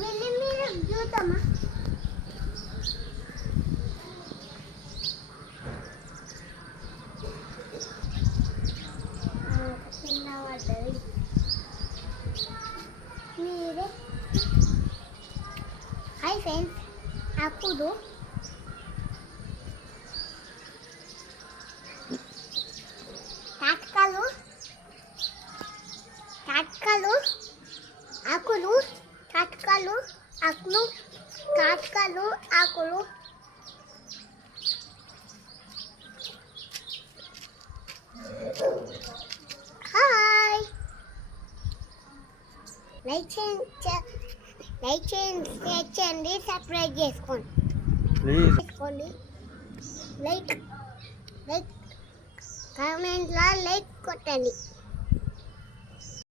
వెళ్ళి మీరు చూద్దామా? చిన్న పడ్డది మీరే. హాయ్ ఫ్రెండ్స్, అప్పుడు తాటకాలు తాటకాలు ఆకులు తాటకాలు ఆకులు తాటకాలు ఆకులు. హాయ్, లైక్ చేయండి, షేర్ చేయండి, సబ్స్క్రైబ్ చేసుకోండి. లైక్ కామెంట్లో లైక్ కొట్టండి.